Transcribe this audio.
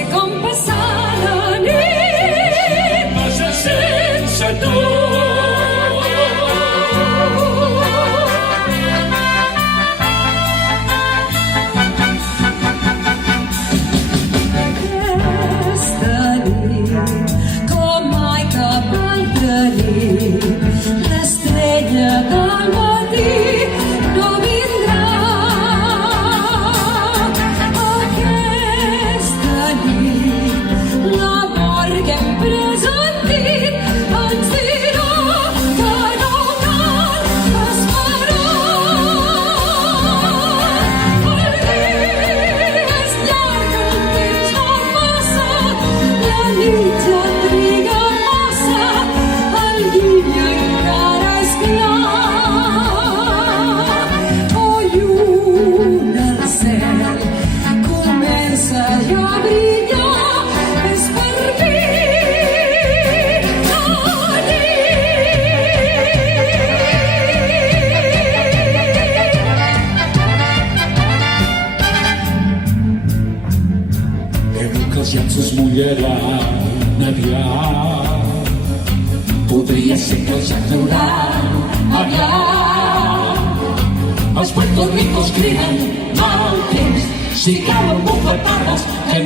sé com passar la nit, passa sense tu. aquesta nit, com mai cap altra nit, l'estrella del matí no vindrà. Aquesta nit, l'amor que hem pressentit ens dirà que no cal esperar. El dia és llarg, el temps no passa, la nit ja triga massa, el dia encara és clar. Oh, lluna al cel, comença ja a brillar, és per mi la nit. Veu que els llaços mullaran aviat. Podria ser que els ja trauran aviat. Els Puerto Ricos criden mal temps, si cauen bufetades que